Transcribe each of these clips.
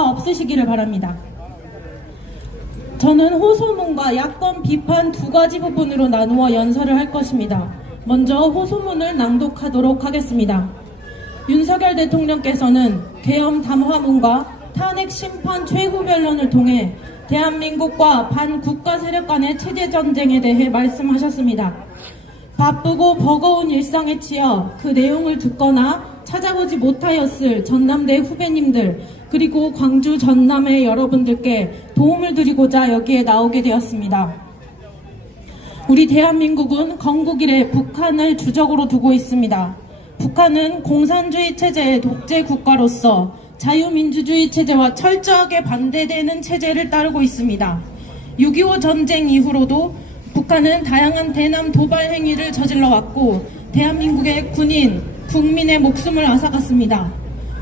없으시기를 바랍니다. 저는 호소문과 야권 비판 두 가지 부분으로 나누어 연설을 할 것입니다. 먼저 호소문을 낭독하도록 하겠습니다. 윤석열 대통령께서는 계엄 담화문과 탄핵 심판 최후 변론을 통해 대한민국과 반국가 세력 간의 체제 전쟁에 대해 말씀하셨습니다. 바쁘고 버거운 일상에 치여 그 내용을 듣거나 찾아보지 못하였을 전남대 후배님들 그리고 광주 전남의 여러분들께 도움을 드리고자 여기에 나오게 되었습니다. 우리 대한민국은 건국 이래 북한을 주적으로 두고 있습니다. 북한은 공산주의 체제의 독재 국가로서 자유민주주의 체제와 철저하게 반대되는 체제를 따르고 있습니다. 6.25 전쟁 이후로도 북한은 다양한 대남 도발 행위를 저질러 왔고 대한민국의 군인, 국민의 목숨을 앗아갔습니다.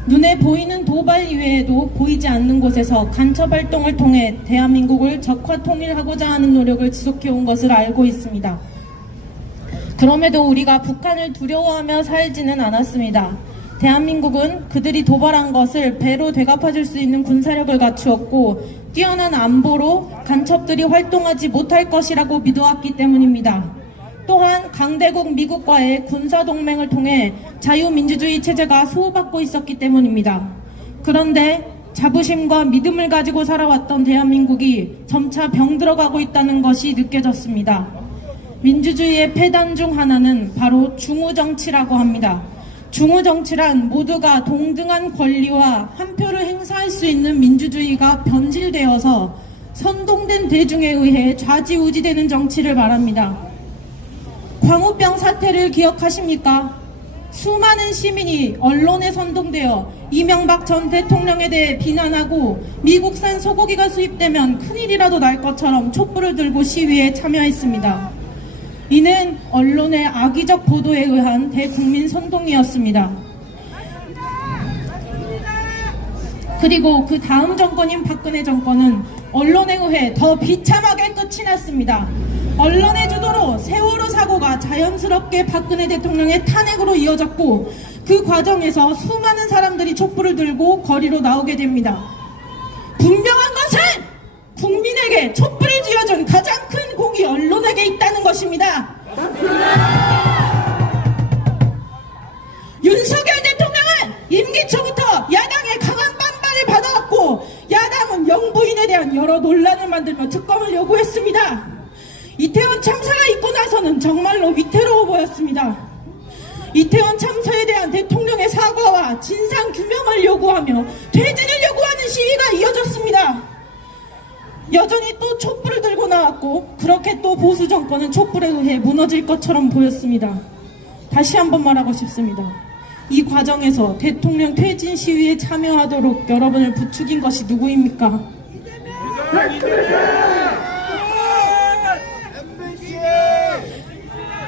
눈에 보이는 도발 이외에도 보이지 않는 곳에서 간첩 활동을 통해 대한민국을 적화 통일하고자 하는 노력을 지속해온 것을 알고 있습니다. 그럼에도 우리가 북한을 두려워하며 살지는 않았습니다. 대한민국은 그들이 도발한 것을 배로 되갚아줄 수 있는 군사력을 갖추었고 뛰어난 안보로 간첩들이 활동하지 못할 것이라고 믿어왔기 때문입니다. 또한 강대국 미국과의 군사동맹을 통해 자유민주주의 체제가 수호받고 있었기 때문입니다. 그런데 자부심과 믿음을 가지고 살아왔던 대한민국이 점차 병들어가고 있다는 것이 느껴졌습니다. 민주주의의 폐단 중 하나는 바로 중우정치라고 합니다. 중우정치란 모두가 동등한 권리와 한 표를 행사할 수 있는 민주주의가 변질되어서 선동된 대중에 의해 좌지우지되는 정치를 말합니다. 광우병 사태를 기억하십니까? 수많은 시민이 언론에 선동되어 이명박 전 대통령에 대해 비난하고 미국산 소고기가 수입되면 큰일이라도 날 것처럼 촛불을 들고 시위에 참여했습니다. 이는 언론의 악의적 보도에 의한 대국민 선동이었습니다. 그리고 그 다음 정권인 박근혜 정권은 언론에 의해 더 비참하게 끝이 났습니다. 언론의 주도로 세월호 사고가 자연스럽게 박근혜 대통령의 탄핵으로 이어졌고 그 과정에서 수많은 사람들이 촛불을 들고 거리로 나오게 됩니다. 분명한 것은 국민에게 촛불을 쥐어준 가장 큰 공이 언론에게 있다는 것입니다. 윤석열 대통령은 임기 초부터 야당의 강한 반발을 받아왔고 야당은 영부인에 대한 여러 논란을 만들며 특검을 요구했습니다. 이태원 참사가 있고 나서는 정말로 위태로워 보였습니다. 이태원 참사에 대한 대통령의 사과와 진상 규명을 요구하며 퇴진을 요구하는 시위가 이어졌습니다. 여전히 또 촛불을 들고 나왔고 그렇게 또 보수 정권은 촛불에 의해 무너질 것처럼 보였습니다. 다시 한번 말하고 싶습니다. 이 과정에서 대통령 퇴진 시위에 참여하도록 여러분을 부추긴 것이 누구입니까?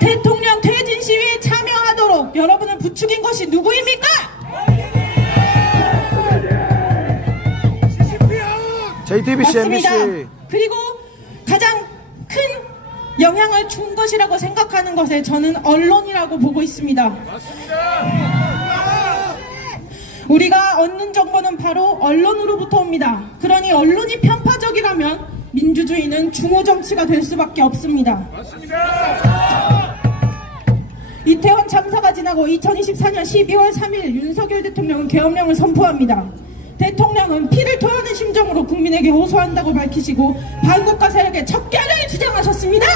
대통령 퇴진 시위에 참여하도록 여러분을 부추긴 것이 누구입니까? JTBC, 맞습니다. MBC. 그리고 가장 큰 영향을 준 것이라고 생각하는 것에 저는 언론이라고 보고 있습니다. 우리가 얻는 정보는 바로 언론으로부터 옵니다. 그러니 언론이 편파적이라면 민주주의는 중우정치가 될 수밖에 없습니다. 이태원 참사가 지나고 2024년 12월 3일 윤석열 대통령은 계엄령을 선포합니다. 대통령은 피를 토하는 심정으로 국민에게 호소한다고 밝히시고 반국가 세력의 척결을 주장하셨습니다.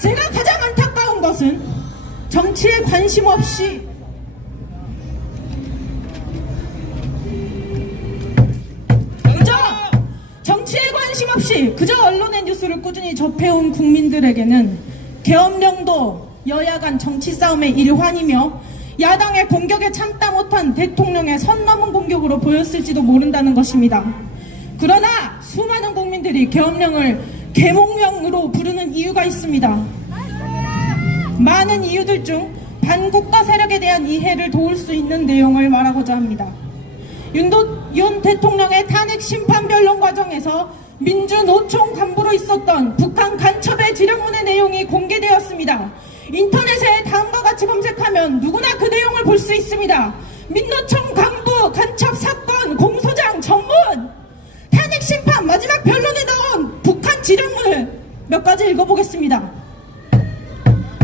제가 가장 안타까운 것은 정치에 관심 없이 그저 언론의 뉴스를 꾸준히 접해온 국민들에게는 계엄령도 여야 간 정치 싸움의 일환이며 야당의 공격에 참다 못한 대통령의 선 넘은 공격으로 보였을지도 모른다는 것입니다. 그러나 수많은 국민들이 계엄령을 계몽령으로 부르는 이유가 있습니다. 많은 이유들 중 반국가 세력에 대한 이해를 도울 수 있는 내용을 말하고자 합니다. 윤 대통령의 탄핵 심판 변론 과정에서 민주노총 간부로 있었던 북한 간첩의 지령문의 내용이 공개되었습니다. 인터넷에 다음과 같이 검색하면 누구나 그 내용을 볼 수 있습니다. 민노총 간부 간첩 사건 지령문을 몇 가지 읽어보겠습니다.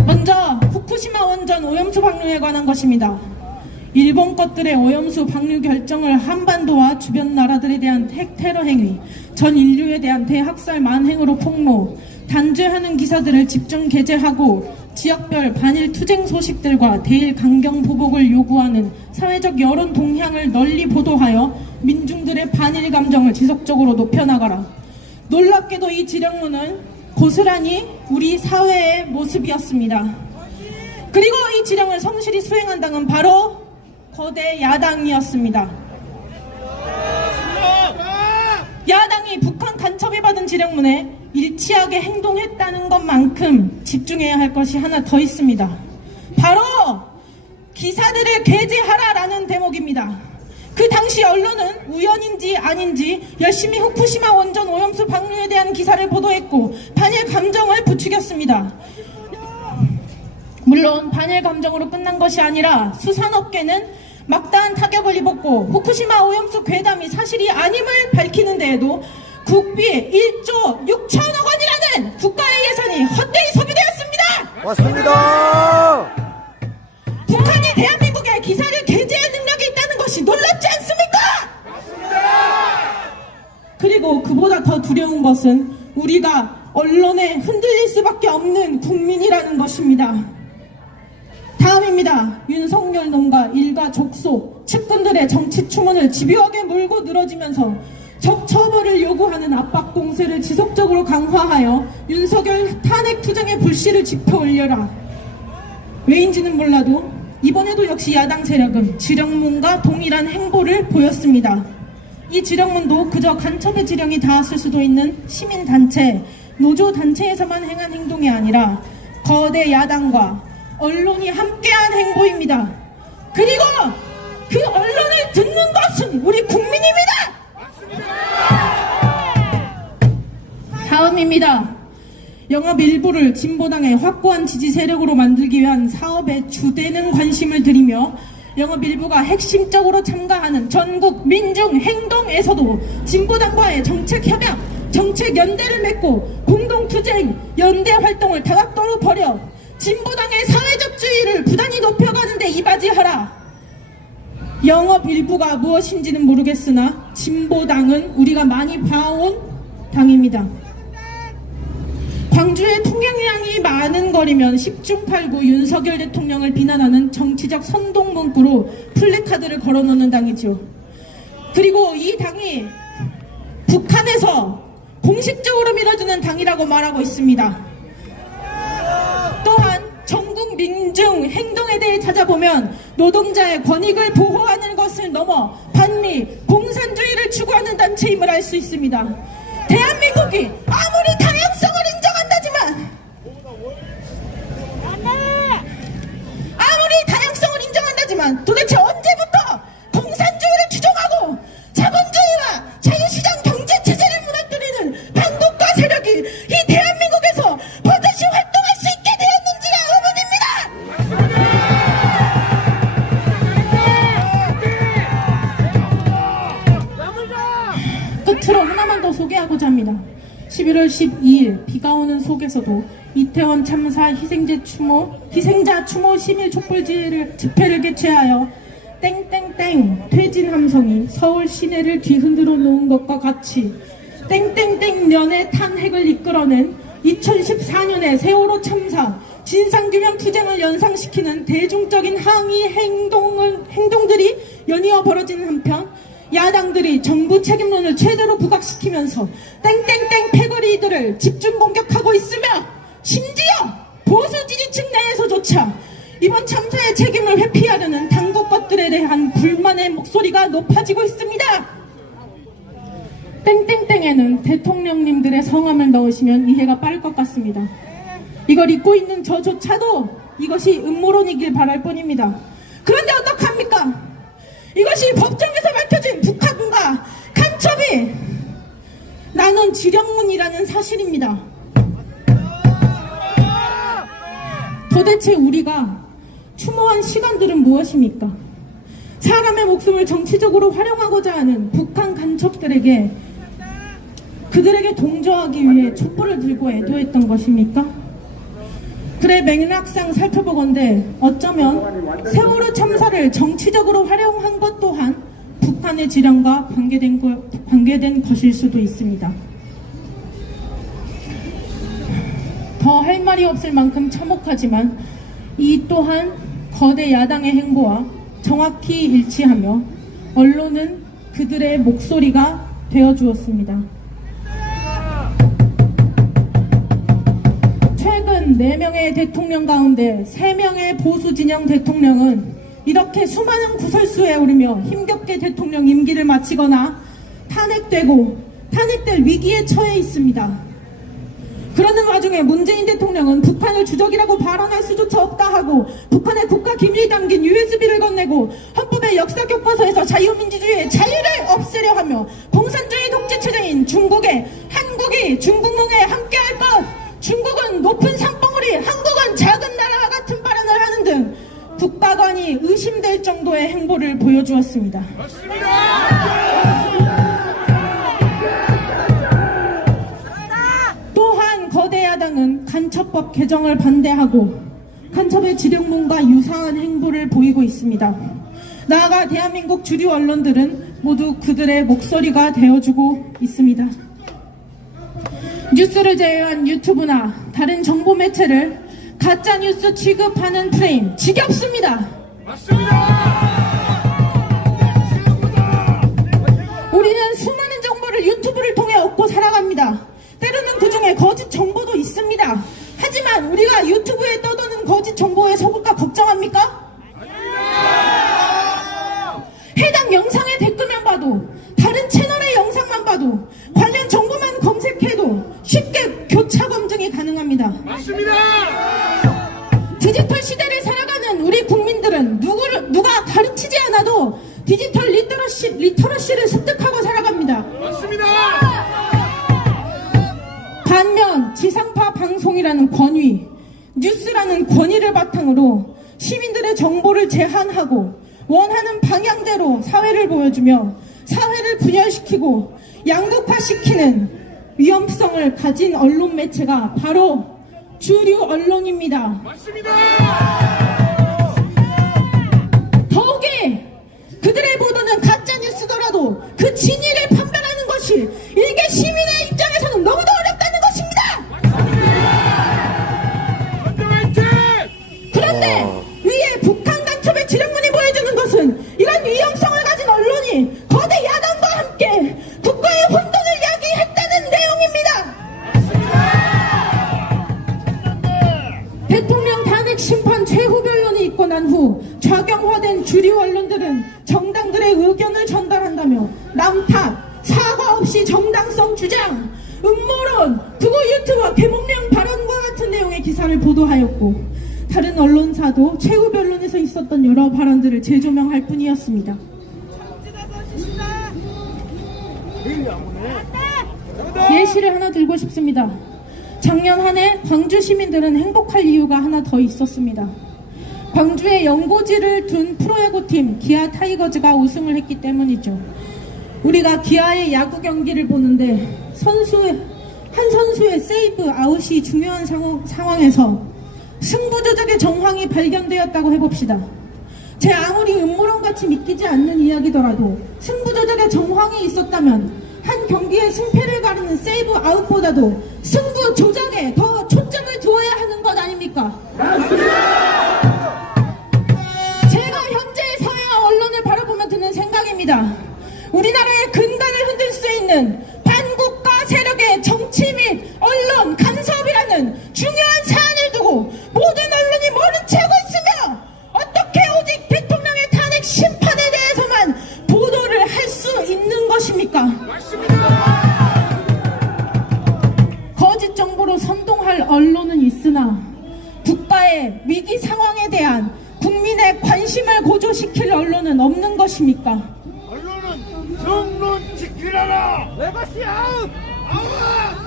먼저 후쿠시마 원전 오염수 방류에 관한 것입니다. 일본 것들의 오염수 방류 결정을 한반도와 주변 나라들에 대한 핵테러 행위, 전 인류에 대한 대학살 만행으로 폭로, 단죄하는 기사들을 집중 게재하고 지역별 반일 투쟁 소식들과 대일 강경 보복을 요구하는 사회적 여론 동향을 널리 보도하여 민중들의 반일 감정을 지속적으로 높여나가라. 놀랍게도 이 지령문은 고스란히 우리 사회의 모습이었습니다. 그리고 이 지령을 성실히 수행한 당은 바로 거대 야당이었습니다. 야당이 북한 간첩에 받은 지령문에 일치하게 행동했다는 것만큼 집중해야 할 것이 하나 더 있습니다. 바로 기사들을 게재하라라는 대목입니다. 그 당시 언론은 우연인지 아닌지 열심히 후쿠시마 원전 오염수 방류에 대한 기사를 보도했고 반일 감정을 부추겼습니다. 물론 반일 감정으로 끝난 것이 아니라 수산업계는 막다한 타격을 입었고 후쿠시마 오염수 괴담이 사실이 아님을 밝히는 데에도 국비 1조 6천억 원이라는 국가의 예산이 헛되이 소비되었습니다. 맞습니다. 북한이 대한민국에 기사를 게재할 능력이 있다는 것이 놀랍지 않습니까? 맞습니다. 그리고 그보다 더 두려운 것은 우리가 언론에 흔들릴 수밖에 없는 국민이라는 것입니다. 다음입니다. 윤석열 놈과 일가 족속 측근들의 정치 추문을 집요하게 물고 늘어지면서 적처벌을 요구하는 압박 공세를 지속적으로 강화하여 윤석열 탄핵 투쟁의 불씨를 지펴 올려라. 왜인지는 몰라도 이번에도 역시 야당 세력은 지령문과 동일한 행보를 보였습니다. 이 지령문도 그저 간첩의 지령이 닿았을 수도 있는 시민단체, 노조단체에서만 행한 행동이 아니라 거대 야당과 언론이 함께한 행보입니다. 그리고 그 언론을 듣는 것은 우리 국민입니다. 다음입니다. 영업 일부를 진보당의 확고한 지지 세력으로 만들기 위한 사업에 주되는 관심을 들이며 영업 일부가 핵심적으로 참가하는 전국 민중 행동에서도 진보당과의 정책 협약, 정책 연대를 맺고 공동투쟁, 연대 활동을 다각도로 벌여 진보당의 사회적 지위를 부단히 높여가는 데 이바지하라. 영업 일부가 무엇인지는 모르겠으나 진보당은 우리가 많이 봐온 당입니다. 광주의 통행량이 많은 거리면 10중 8구 윤석열 대통령을 비난하는 정치적 선동 문구로 플래카드를 걸어놓는 당이죠. 그리고 이 당이 북한에서 공식적으로 밀어주는 당이라고 말하고 있습니다. 또한 전국 민중 행동에 대해 찾아보면 노동자의 권익을 보호하는 것을 넘어 반미 공산주의를 추구하는 단체임을 알 수 있습니다. 대한민국이 아무리 다양성을 인정한다지만 도대체 언제부터 공산주의를 추종하고 자본주의와 자유시장 경제체제를 무너뜨리는 반국가 세력이 이 대한민국에서 버젓이 활동할 수 있게 되었는지가 의문입니다. 끝으로 하나만 더 소개하고자 합니다. 11월 12일 비가 오는 속에서도 이태원 참사 희생자 추모 시민 촛불 집회를 개최하여 땡땡땡 퇴진 함성이 서울 시내를 뒤흔들어 놓은 것과 같이 땡땡땡 년의 탄핵을 이끌어낸 2014년의 세월호 참사 진상규명 투쟁을 연상시키는 대중적인 항의 행동들이 연이어 벌어지는 한편 야당들이 정부 책임론을 최대로 부각시키면서 땡땡땡 패거리들을 집중 공격하고 있으며 심지어 보수 지지층 내에서조차 이번 참사의 책임을 회피하려는 당국 것들에 대한 불만의 목소리가 높아지고 있습니다. 땡땡땡에는 대통령님들의 성함을 넣으시면 이해가 빠를 것 같습니다. 이걸 잊고 있는 저조차도 이것이 음모론이길 바랄 뿐입니다. 그런데 어떡합니까? 이것이 법정에서 밝혀진 북한과 간첩이 나눈 지령문이라는 사실입니다. 도대체 우리가 추모한 시간들은 무엇입니까? 사람의 목숨을 정치적으로 활용하고자 하는 북한 간첩들에게 그들에게 동조하기 위해 촛불을 들고 애도했던 것입니까? 그래, 맥락상 살펴보건대 어쩌면 세월호 참사를 정치적으로 활용한 것 또한 북한의 지령과 관계된 것일 수도 있습니다. 더 할 말이 없을 만큼 참혹하지만 이 또한 거대 야당의 행보와 정확히 일치하며 언론은 그들의 목소리가 되어주었습니다. 최근 4명의 대통령 가운데 3명의 보수 진영 대통령은 이렇게 수많은 구설수에 오르며 힘겹게 대통령 임기를 마치거나 탄핵될 위기에 처해 있습니다. 그러는 와중에 문재인 대통령은 북한을 주적이라고 발언할 수조차 없다 하고 북한의 국가 기밀이 담긴 USB를 건네고 헌법의 역사 교과서에서 자유민주주의의 자유를 없애려 하며 공산주의 독재체제인 한국이 중국몽에 함께할 것, 중국은 높은 산봉우리, 한국은 작은 나라와 같은 발언을 하는 등 국가관이 의심될 정도의 행보를 보여주었습니다. 또한 거대 야당은 간첩법 개정을 반대하고 간첩의 지령문과 유사한 행보를 보이고 있습니다. 나아가 대한민국 주류 언론들은 모두 그들의 목소리가 되어주고 있습니다. 뉴스를 제외한 유튜브나 다른 정보 매체를 가짜뉴스 취급하는 프레임 지겹습니다. 우리는 수많은 정보를 유튜브를 통해 얻고 살아갑니다. 때로는 그 중에 거짓 정보도 있습니다. 하지만 우리가 유튜브에 떠도는 거짓 정보에 속을까 걱정합니까? 해당 영상의 댓글만 봐도, 다른 채널의 영상만 봐도, 관련 정보만 검색해도 쉽게 교차 검증이 가능합니다. 맞습니다. 디지털 시대를 살아가는 우리 국민들은 누가 가르치지 않아도 디지털 리터러시를 습득하고 살아갑니다. 맞습니다. 반면 지상파 방송이라는 권위, 뉴스라는 권위를 바탕으로 시민들의 정보를 제한하고 원하는 방향대로 사회를 보여주며 사회를 분열시키고 양극화시키는 위험성을 가진 언론 매체가 바로 주류 언론입니다. 맞습니다. 더욱이 그들의 보도는 가짜뉴스더라도 그 진위를 판별하는 것이 일개 시민의 입장에서는 너무도 어렵다는 것입니다. 그런데 위에 북한 간첩의 지령문이 보여주는 것은 이런 위험성을 가진 언론이 거대 야당과 함께 국가의 혼돈을 야기했다는 내용입니다. 대통령 탄핵 심판 최후 변론이 있고 난 후 좌경화된 주류 언론들은 정당들의 의견을 전달한다며 남탓, 사과 없이 정당성 주장, 음모론, 극우 유튜버 개몽령 발언과 같은 내용의 기사를 보도하였고 다른 언론사도 최후 변론에서 있었던 여러 발언들을 재조명할 뿐이었습니다. 예시를 하나 들고 싶습니다. 작년 한 해 광주 시민들은 행복할 이유가 하나 더 있었습니다. 광주에 연고지를 둔 프로야구팀 기아 타이거즈가 우승을 했기 때문이죠. 우리가 기아의 야구 경기를 보는데 한 선수의 세이브 아웃이 중요한 상황에서 승부조작의 정황이 발견되었다고 해봅시다. 제 아무리 음모론같이 믿기지 않는 이야기더라도 승부조작의 정황이 있었다면 한 경기의 승패를 가르는 세이브 아웃보다도 승부 조작에 더 초점을 두어야 하는 것 아닙니까? 제가 현재의 사회와 언론을 바라보며 드는 생각입니다. 우리나라의 근간을 흔들 수 있는 반국가 세력의 정치 및 언론 간섭이라는 중요한 사안을 두고 모든 언론이 모른 채 하고 있으며 어떻게 오직 대통령의 탄핵 심판에 대해서만 보도를 할 수 있는 것입니까? 거짓 정보로 선동할 언론은 있으나 국가의 위기 상황에 대한 국민의 관심을 고조시킬 언론은 없는 것입니까? 언론은 정론 지키라라. 내 것이야.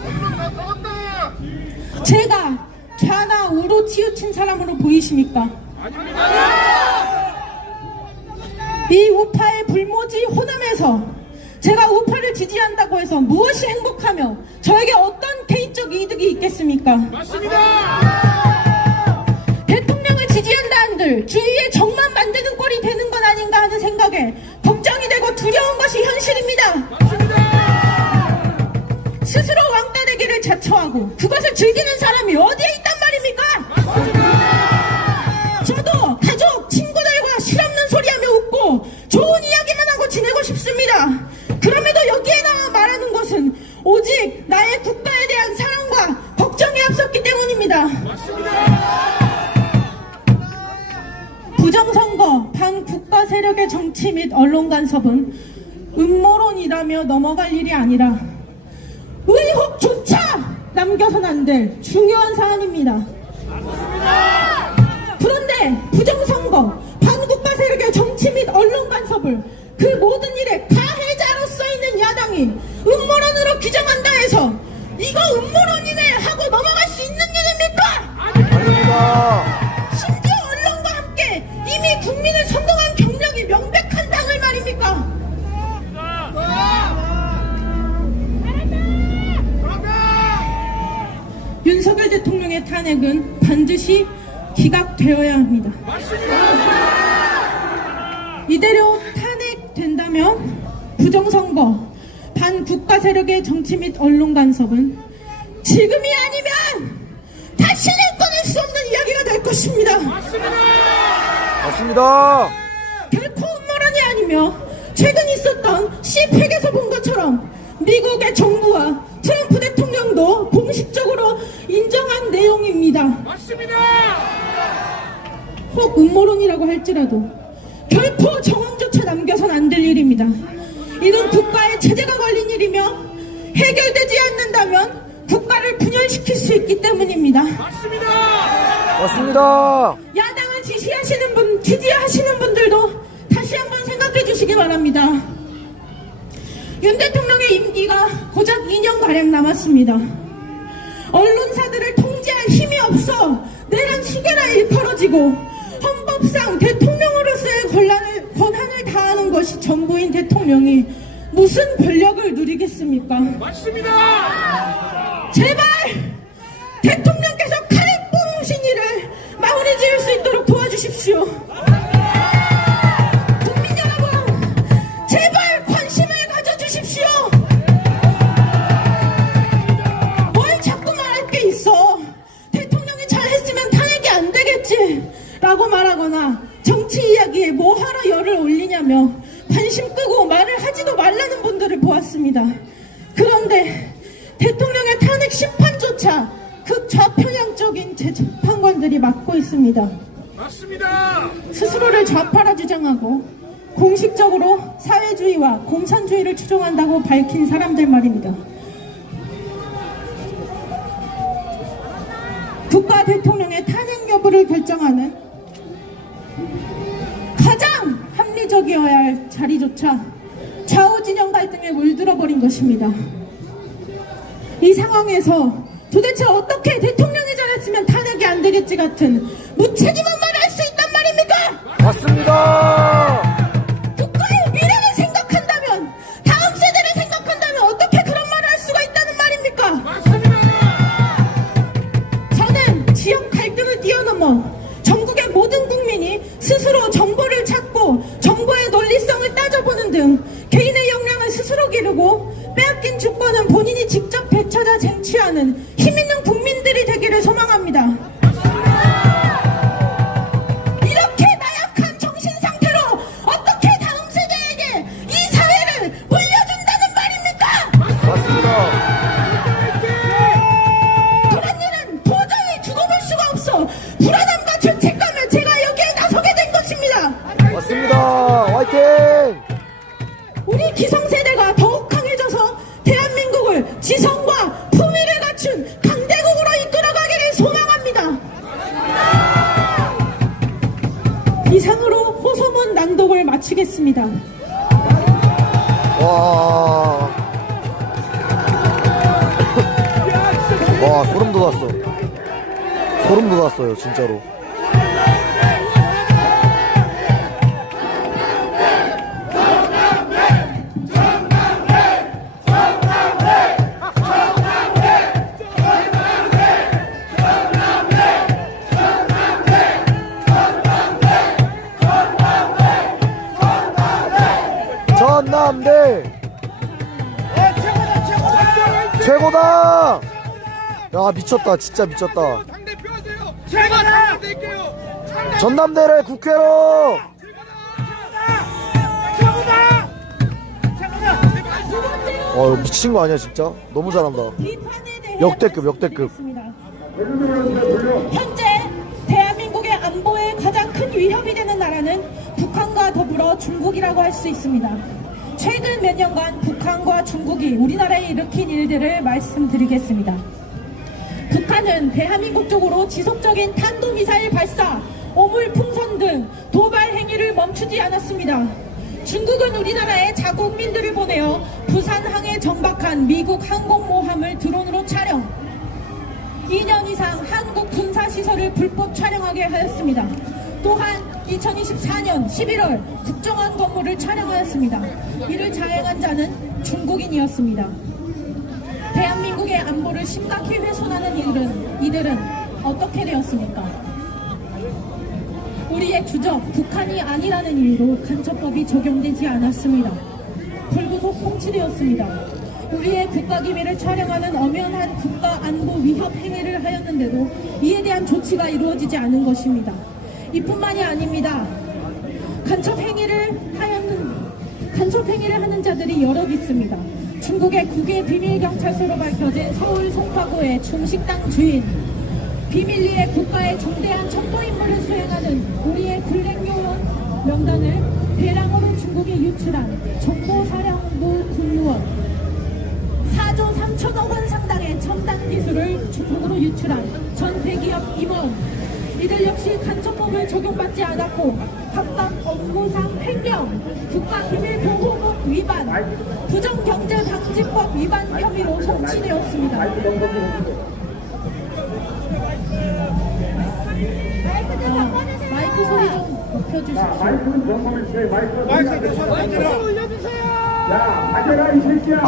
언론 다 나온다. 제가 좌나 우로 치우친 사람으로 보이십니까? 이 우파의 불모지 호남에서 제가 우파를 지지한다고 해서 무엇이 행복하며 저에게 어떤 개인적 이득이 있겠습니까? 맞습니다. 대통령을 지지한다 한들 주위에 적만 만드는 꼴이 되는 건 아닌가 하는 생각에 걱정이 되고 두려운 것이 현실입니다. 맞습니다. 스스로 왕따 되기를 자처하고 그것을 즐기는 사람이 어디에 있단 말입니까? 저도 가족, 친구들과 실없는 소리하며 웃고 좋은 이야기만 하고 지내고 싶습니다. 그럼에도 여기에 나와 말하는 것은 오직 나의 국가에 대한 사랑과 걱정이 앞섰기 때문입니다. 부정선거, 반국가 세력의 정치 및 언론 간섭은 음모론이라며 넘어갈 일이 아니라 의혹조차 남겨선 안 될 중요한 사안입니다. 그런데 부정선거, 반국가 세력의 정치 및 언론 간섭을 그 모든 일의 가해자로 써있는 야당이 음모론으로 규정한다 해서 이거 음모론이네 하고 넘어갈 수 있는 일입니까? 아닙니다. 심지어 언론과 함께 이미 국민을 선동한 경력이 명백한 당을 말입니까? 윤석열 대통령의 탄핵은 반드시 기각되어야 합니다. 이대로 탄핵된다면 부정선거, 반국가 세력의 정치 및 언론 간섭은 지금이 아니면 다시는 꺼낼 수 없는 이야기가 될 것입니다. 맞습니다. 결코 음모론이 아니며 최근 있었던 CPEC에서 본 것처럼 미국의 정부와 트럼프 대통령도 공식적으로 인정한 내용입니다. 혹 음모론이라고 할지라도 결코 정황조차 남겨선 안 될 일입니다. 이는 국가의 체제가 걸린 일이며 해결되지 않는다면 국가를 분열시킬 수 있기 때문입니다. 맞습니다. 야당을 지지하시는 분들도 다시 한번 생각해 주시기 바랍니다. 윤 대통령의 임기가 고작 2년가량 남았습니다. 언론사들을 통제할 힘이 없어 내란 수개나 일컬어지고 헌법상 대통령으로서의 권한을 다하는 것이 전부인 대통령이 무슨 권력을 누리겠습니까? 제발 대통령께서 칼에 뽑으신 일을 마무리 지을 수 있도록 도와주십시오. 국민 여러분, 제발 관심을 가져주십시오. 뭘 자꾸 말할 게 있어. 대통령이 잘했으면 탄핵이 안 되겠지 라고 말하거나 정치 이야기에 뭐하러 열을 올리냐며 관심 끄고 말을 하지도 말라는 분들을 보았습니다. 그런데 대통령의 탄핵 심판조차 극좌편향적인 재판관들이 맡고 있습니다. 스스로를 좌파라 주장하고 공식적으로 사회주의와 공산주의를 추종한다고 밝힌 사람들 말입니다. 국가 대통령의 탄핵 여부를 결정하는 가장 합리적이어야 할 자리조차 좌우 진영 갈등에 물들어버린 것입니다. 이 상황에서 도대체 어떻게 대통령이 잘했으면 탄핵이 안 되겠지 같은 무책임한 말을 할 수 있단 말입니까? 맞습니다. 국가의 미래를 생각한다면, 다음 세대를 생각한다면 어떻게 그런 말을 할 수가 있다는 말입니까? 저는 지역 갈등을 뛰어넘어 전국의 모든 국민이 스스로 정보를 찾고 정보의 논리성을 따져보는 등 개인의 역량을 스스로 기르고 빼앗긴 주권은 본인이 직접 되찾아 쟁취하는 힘있는 국민들이 되기를 소망합니다. 이렇게 나약한 정신 상태로 어떻게 다음 세대에게 이 사회를 물려준다는 말입니까? 맞습니다. 그런 일은 도저히 두고 볼 수가 없어 불안함과 죄책감에 제가 여기에 나서게 된 것입니다. 맞습니다. 화이팅! 우리 기성세대가 더욱 강해져서 대한민국을 지성과 품위를 갖춘 강대국으로 이끌어가기를 소망합니다. 이상으로 호소문 낭독을 마치겠습니다. 와. 와, 소름 돋았어. 소름 돋았어요, 진짜로. 전남대 최고다. 야 미쳤다 진짜 미쳤다. 당대표 하세요. 제가 당대 낼게요. 전남대를 국회로. 미친 거 아니야 진짜. 너무 잘한다. 비판에 대해 역대급, 역대급. 말씀드리겠습니다. 현재 대한민국의 안보에 가장 큰 위협이 되는 나라는 북한과 더불어 중국이라고 할 수 있습니다. 최근 몇 년간 북한과 중국이 우리나라에 일으킨 일들을 말씀드리겠습니다. 북한은 대한민국 쪽으로 지속적인 탄도미사일 발사, 오물풍선 등 도발 행위를 멈추지 않았습니다. 중국은 우리나라에 자국민들을 보내어 부산항에 정박한 미국 항공모함을 드론으로 촬영, 2년 이상 한국 군사시설을 불법 촬영하게 하였습니다. 또한 2024년 11월 국정원 건물을 촬영하였습니다. 이를 자행한 자는 중국인이었습니다. 대한민국의 안보를 심각히 훼손하는 이들은 어떻게 되었습니까? 우리의 주적 북한이 아니라는 이유로 간첩법이 적용되지 않았습니다. 불구속 통치되었습니다. 우리의 국가기밀을 촬영하는 엄연한 국가안보 위협 행위를 하였는데도 이에 대한 조치가 이루어지지 않은 것입니다. 이뿐만이 아닙니다. 간첩 행위를 하는 자들이 여럿 있습니다. 중국의 국외 비밀경찰서로 밝혀진 서울 송파구의 중식당 주인, 비밀리에 국가의 중대한 첩보임무를 수행하는 우리의 군랭요원 명단을 대량으로 중국에 유출한 정보사령부 군무원, 4조 3천억 원 상당의 첨단 기술을 중국으로 유출한 전 대기업 임원, 이들 역시 간첩법을 적용받지 않았고 각각 업무상 횡령, 국가기밀보호법 위반, 부정경제방지법 위반 혐의로 송치되었습니다. 마이크 소리 좀 높여주십시오.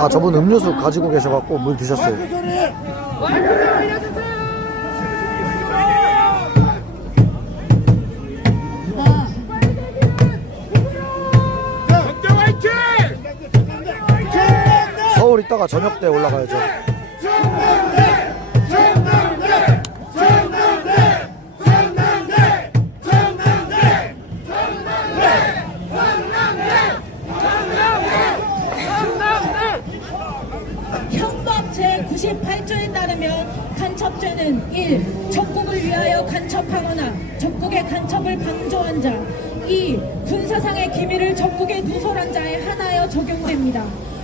저분 음료수 가지고 계셔갖고 물 드셨어요. 서울 있다가 저녁 때 올라가야죠. 형법 제98조에 따르면 간첩죄는 1. 적국을 위하여 간첩하거나 적국의 간첩을 방조한 자, 2. 군사상의 기밀을 적국에 누설한 자에 한하여 적용됩니다.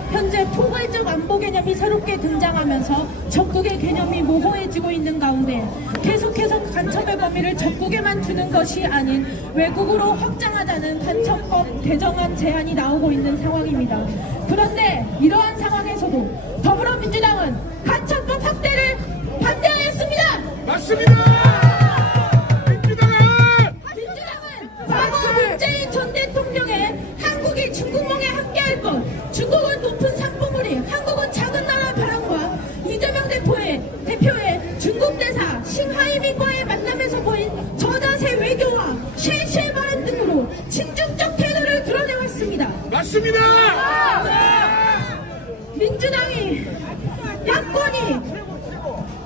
현재 포괄적 안보 개념이 새롭게 등장하면서 적국의 개념이 모호해지고 있는 가운데 계속해서 간첩의 범위를 적국에만 두는 것이 아닌 외국으로 확장하자는 간첩법 개정안 제안이 나오고 있는 상황입니다. 그런데 이러한 상황에서도 더불어민주당은 간첩법 확대를 반대하였습니다. 맞습니다. 민주당은 과거 문재인 전 대통령의 한국이 중국몽에 함께할 것, 중국은 높은 산봉우리, 한국은 작은 나라 바람과 이재명 대표의 중국 대사 싱하이민과의 만남에서 보인 저자세 외교와 쉐쉐 발언 등으로 친중적 태도를 드러내왔습니다. 맞습니다. 민주당이, 야권이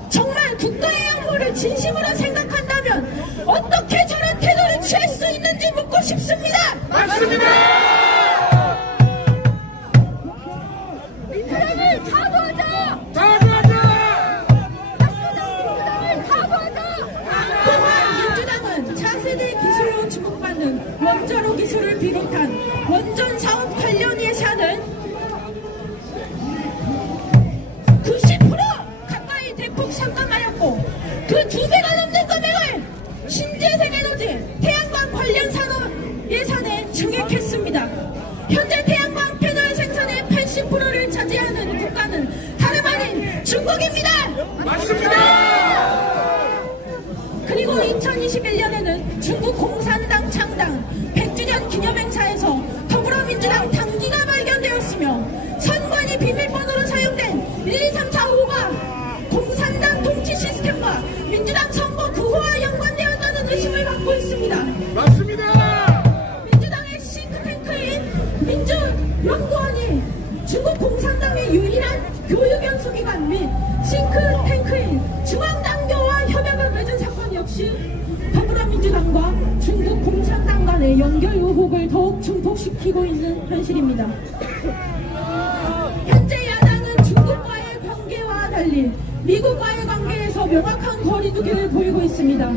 정말 국가의 안보를 진심으로 생각한다면 어떻게 저런 태도를 취할 수 있는지 묻고 싶습니다. 맞습니다. 민주당을 타도하자! 또한 민주당은 차세대 기술로 주목받는 원자로 기술을 비롯한 원전 사업 관련 예산은 90% 가까이 대폭 삭감하였고 그 2배가 넘는 금액을 신재생에너지 태양광 관련 산업 예산에 증액했습니다. 현재 태양광 패널 생산의 80%를 차지하는 국가는 다름 아닌 중국입니다. 맞습니다. 그리고 2021년에는 중국 공산당 창당 100주년 기념행사에서 더불어민주당 당기가 발견되었으며 선관위 비밀번호로 사용된 1, 2, 3, 4, 5가 공산당 통치 시스템과 민주당 선거 구호와 연관되었다는 의심을 받고 있습니다. 맞습니다. 민주당의 싱크탱크인 민주연구원이 기관 및 싱크탱크인 중앙당교와 협약을 맺은 사건 역시 더불어민주당과 중국 공산당 간의 연결 의혹을 더욱 증폭시키고 있는 현실입니다. 현재 야당은 중국과의 관계와 달리 미국과의 관계에서 명확한 거리두기를 보이고 있습니다.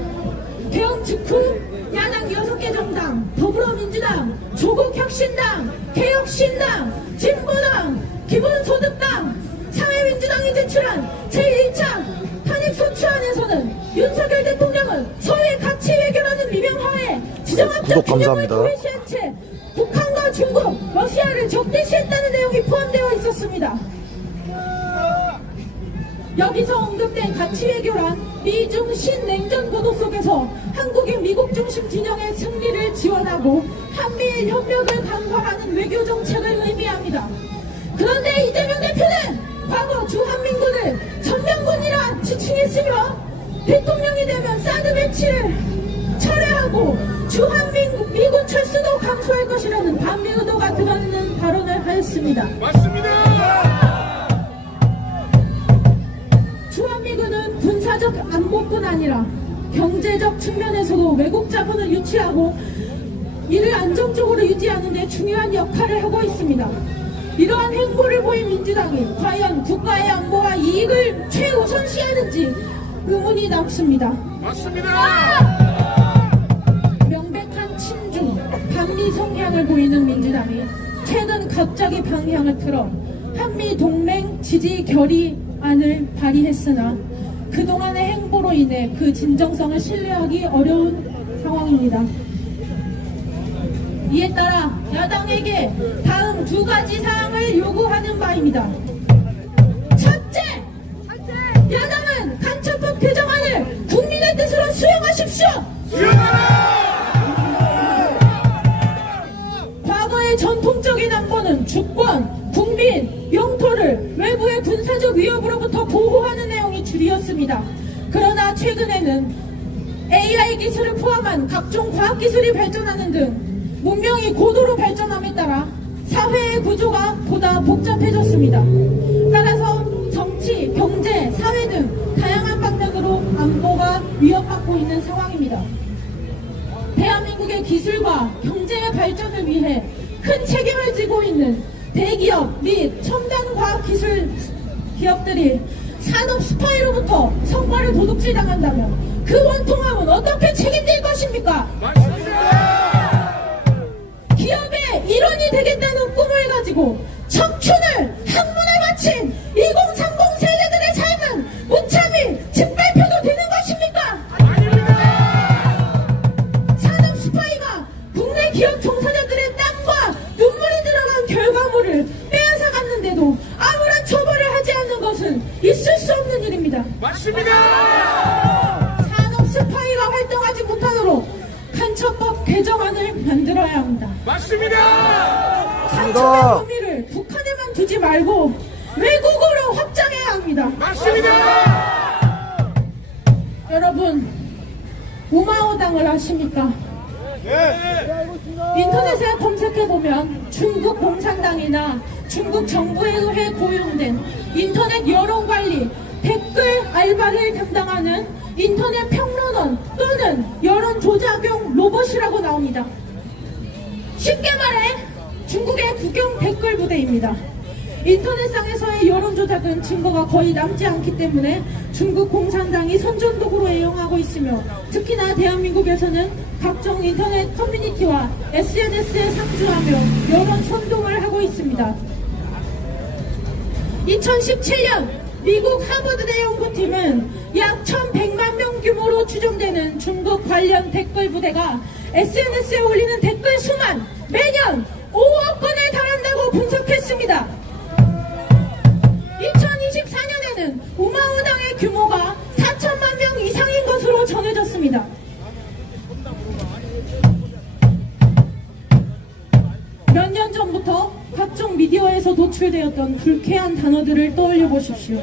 개헌 직후 야당 6개 정당, 더불어민주당, 조국혁신당, 개혁신당, 진보당, 기본소득당, 사회민주당이 제출한 제1차 탄핵소추안에서는 윤석열 대통령은 소위 가치외교라는 미명하에 지정학적 구독 감사합니다. 균형을 도외시한 채 북한과 중국, 러시아를 적대시했다는 내용이 포함되어 있었습니다. 여기서 언급된 가치외교란 미중 신냉전 구도 속에서 한국이 미국 중심 진영의 승리를 지원하고 한미일 협력을 강화하는 외교 정책을 의미합니다. 그런데 이재명 대표는 과거 주한민군을 전면군이라 지칭했으며 대통령이 되면 사드 배치를 철회하고 주한미군 철수도 감수할 것이라는 반미 의도가 드러나는 발언을 하였습니다. 맞습니다. 주한미군은 군사적 안보뿐 아니라 경제적 측면에서도 외국 자본을 유치하고 이를 안정적으로 유지하는 데 중요한 역할을 하고 있습니다. 이러한 행보를 보인 민주당이 과연 국가의 안보와 이익을 최우선시하는지 의문이 남습니다. 맞습니다. 명백한 친중, 반미 성향을 보이는 민주당이 최근 갑자기 방향을 틀어 한미 동맹 지지 결의안을 발의했으나 그동안의 행보로 인해 그 진정성을 신뢰하기 어려운 상황입니다. 이에 따라 야당에게 다음 2가지 사항을 요구하는 바입니다. 첫째, 야당은 간첩법 개정안을 국민의 뜻으로 수용하십시오. 과거의 전통적인 안보는 주권, 국민, 영토를 외부의 군사적 위협으로부터 보호하는 내용이 주리었습니다. 그러나 최근에는 AI 기술을 포함한 각종 과학기술이 발전하는 등 문명이 고도로 발전함에 따라 사회의 구조가 보다 복잡해졌습니다. 따라서 정치, 경제, 사회 등 다양한 방면으로 안보가 위협받고 있는 상황입니다. 대한민국의 기술과 경제의 발전을 위해 큰 책임을 지고 있는 대기업 및 첨단 과학기술 기업들이 산업 스파이로부터 성과를 도둑질당한다면 그 원통함은 어떻게 책임질 것입니까? 기업의 일원이 되겠다는 꿈을 가지고 청춘을 학문에 바친 2030 세대들의 삶은 무참히 짓밟혀도 되는 것입니까? 산업 스파이가 국내 기업 종사자들의 땀과 눈물이 들어간 결과물을 빼앗아 갔는데도 아무런 처벌을 하지 않는 것은 있을 수 없는 일입니다. 맞습니다. 산업 스파이가 활동하지 못하도록 간첩법 개정안을 만들어야 합니다. 맞습니다. 간첩의 범위를 북한에만 두지 말고 외국으로 확장해야 합니다. 맞습니다. 여러분, 우마오당을 아십니까? 인터넷에 검색해보면 중국 공산당이나 중국 정부에 의해 고용된 인터넷 여론관리, 댓글 알바를 담당하는 인터넷 평론원 또는 여론 조작용 로봇이라고 나옵니다. 쉽게 말해 중국의 국영 댓글 부대입니다. 인터넷상에서의 여론 조작은 증거가 거의 남지 않기 때문에 중국 공산당이 선전도구로 애용하고 있으며 특히나 대한민국에서는 각종 인터넷 커뮤니티와 SNS에 상주하며 여론 선동을 하고 있습니다. 2017년 미국 하버드대 연구팀은 약 1100만 명 규모로 추정되는 중국 관련 댓글 부대가 SNS에 올리는 댓글 수만 매년 5억 건에 달한다고 분석했습니다. 2024년에는 우마오당의 규모가 4천만 명 이상인 것으로 전해졌습니다. 몇 년 전부터 각종 미디어에서 노출되었던 불쾌한 단어들을 떠올려 보십시오.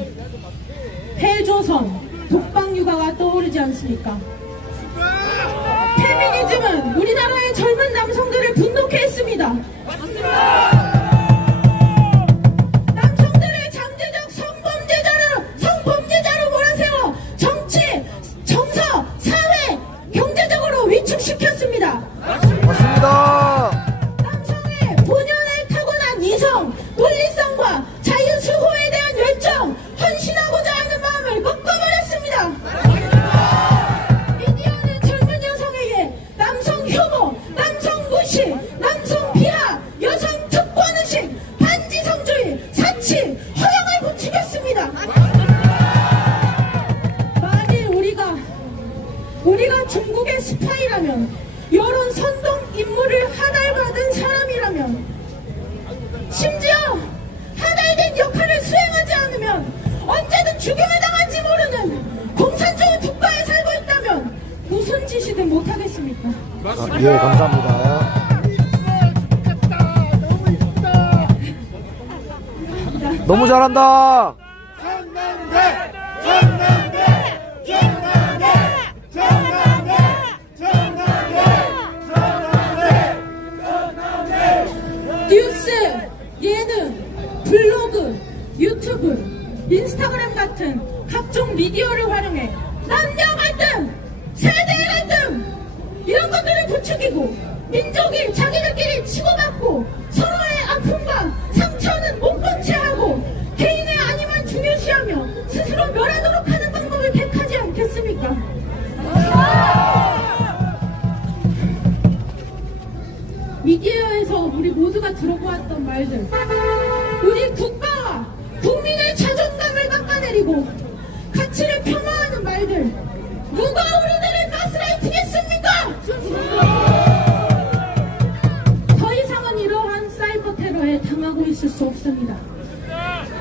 헬조선, 독방육아가 떠오르지 않습니까? 페미니즘은 우리나라의 젊은 남성들을 분노케 했습니다. 남성들을 잠재적 성범죄자로 죽임을 당할지 모르는 공산주의 국가에 살고 있다면 무슨 짓이든 못하겠습니까? 예, 감사합니다. 너무 잘한다. 전남대! 전남대! 전남대! 전남대! 전남대! 전남대! 뉴스, 예능, 블로그, 유튜브, 인스타그램 같은 각종 미디어를 활용해 남녀 갈등, 세대 갈등 이런 것들을 부추기고 민족이 자기들끼리 치고받고 서로의 아픔과 상처는 못 본 채 하고 개인의 안위만 중요시하며 스스로 멸하도록 하는 방법을 택하지 않겠습니까? 미디어에서 우리 모두가 들어보았던 말들, 우리 국가와 국민의 자존감을 깎아내리고 가치를 폄하하는 말들, 누가 우리들을 가스라이팅했습니까? 더 이상은 이러한 사이버 테러에 당하고 있을 수 없습니다.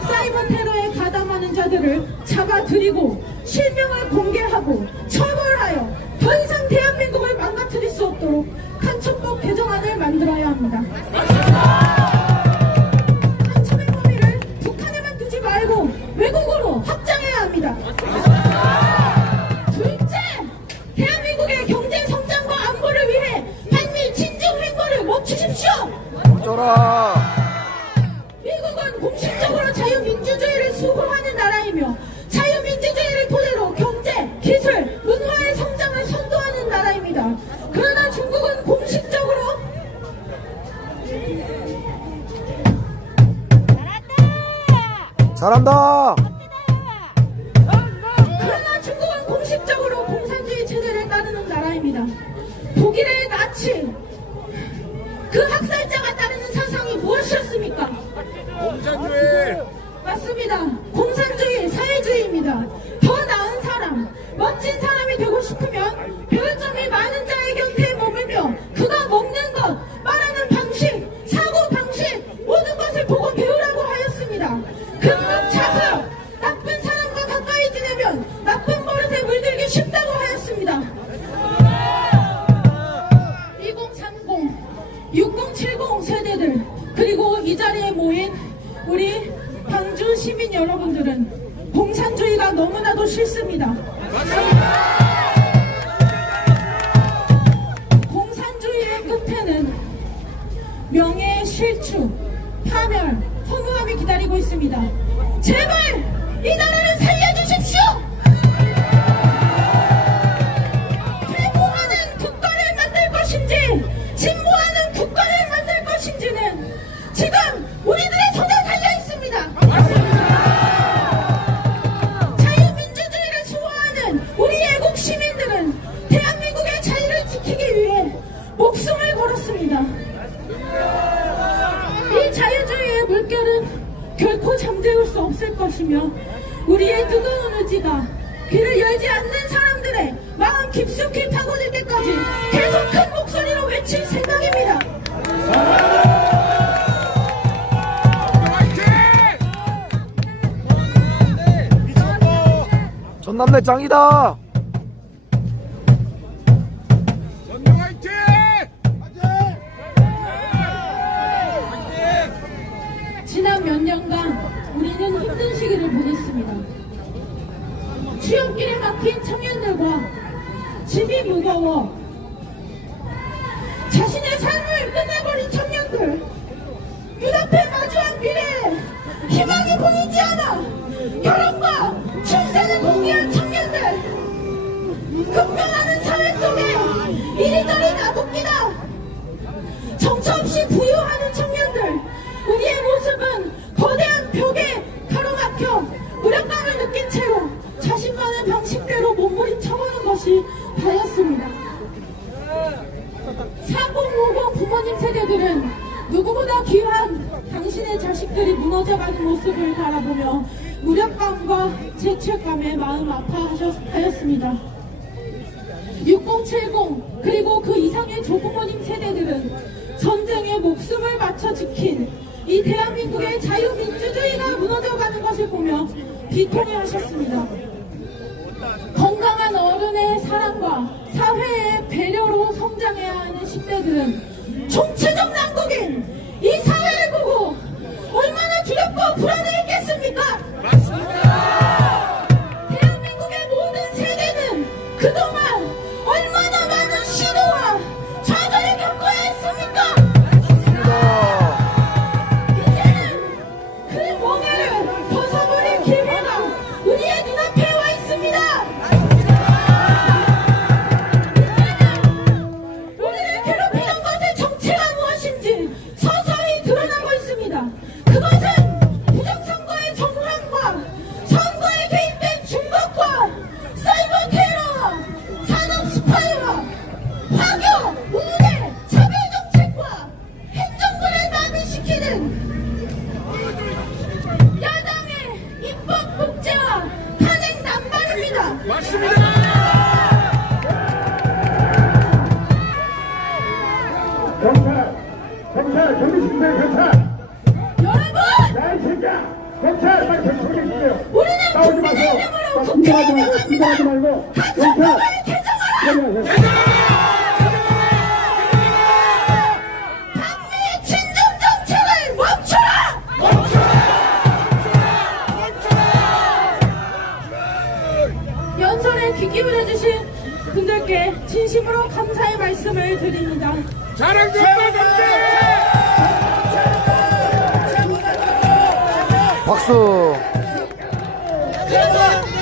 사이버 테러에 가담하는 자들을 잡아들이고 실명을 공개하고 처벌하여 더 이상 대한민국을 망가뜨릴 수 없도록 간첩법 개정안을 만들어야 합니다. 간첩의 범위를 북한에만 두지 말고 외국으로 확장해야 합니다. 둘째, 대한민국의 경제 성장과 안보를 위해 반미 진중 행보를 멈추십시오. 어쩌라. 미국은 공식적으로 자유민주주의를 수호하는 나라이며 자유민주주의를 토대로 경제, 기술, 문화의 성장을 선도하는 나라입니다. 그러나 중국은 공식적으로 잘한다. 그러나 중국은 공식적으로 공산주의 체제를 따르는 나라입니다. 독일의 나치, 그 학살자가 따르는 사상이 무엇이었습니까? 공산주의! 맞습니다. 공산주의, 사회주의입니다. 더 나은 사람, 멋진 사람이 되고 싶으면 배울 점이 많은 자의 곁에 머물며 그가 먹는 것, 말하는 방식, 사고 방식, 모든 것을 보고 배우라고 하였습니다. 극력 자극, 나쁜 사람과 가까이 지내면 나쁜 버릇에 물들기 쉽다고 하였습니다. 2030, 6070 세대들, 그리고 이 자리에 모인 우리 광주 시민 여러분들은 공산주의가 너무나도 싫습니다. 공산주의의 끝에는 명예 실추, 파멸, 허무함이 기다리고 있습니다. 제발 이 나라를 살려주십시오. 퇴보하는 국가를 만들 것인지 진보하는 국가를 만들 것인지는 지금 우리들의 손에 달려 있습니다. 자유민주주의를 수호하는 우리 애국 시민들은 대한민국의 자유를 지키기 위해 목숨을 걸었습니다. 이 자유주의의 물결은 결코 잠재울 수 없을 것이며 우리의 뜨거운 의지가 귀를 열지 않는 사람들의 마음 깊숙이 타고들 때까지 계속 큰 목소리로 외칠 생각입니다. 전남대 짱이다. 전남 화이팅! 지난 몇 년간 우리는 힘든 시기를 보냈습니다. 취업길에 막힌 청년들과 짐이 무거워 자신의 삶을 끝내버린 청년들, 눈앞에 마주한 미래에 희망이 보이지 않아 결혼과 출산을 포기한 청년들, 급변하는 사회 속에 이리저리 나눕니다. 정처 없이 부유하는 청년들, 우리의 모습은 거대한 벽에 가로막혀 무력감을 느낀 채로 자신만의 방식대로 몸부림쳐보는 것이 다였습니다. 4050 부모님 세대들은 누구보다 귀한 당신의 자식들이 무너져가는 모습을 바라보며 무력감과 죄책감에 마음 아파하였습니다. 6070 그리고 그 이상의 조부모님 세대들은 전쟁에 목숨을 바쳐 지킨 이 대한민국의 자유민주주의가 무너져가는 것을 보며 비통해하셨습니다. 건강한 어른의 사랑과 사회의 배려로 성장해야 하는 10대들은 총체적 난국인 이 사회를 보고 얼마나 두렵고 불안해했겠습니까? 대한민국의 모든 세대는 그동안 얼마나 많은 시도와 좌절을 겪어야 했습니까? 이제는 그 멍에를 벗어버릴 기회가 우리의 눈앞에 와 있습니다. 이제는 우리를 괴롭히는 것의 정체가 무엇인지 서서히 드러나고 있습니다. 그것은 부정선거의 정황과 선거에 개입된 중국과 사이버 테러와 산업 스파이와 화교, 우대, 차별 정책과 행정부를 마비시키는 야당의 입법 복제와 탄핵 남발입니다. 맞습니다. 경찰, 경비실세 경찰. 여러분! 야, 이 새끼야. 경찰, 빨리 경찰에 주세요. 우리는 싸우지 마세요. 국민의 힘으로 국회에 긴장하지 말고. 경찰. 한국법을 개정하라! 당내의 친중 정책을 멈춰라! 연설에 귀 기울여주신 분들께 진심으로 감사의 말씀을 드립니다. 자랑스럽다, 박수. 그리고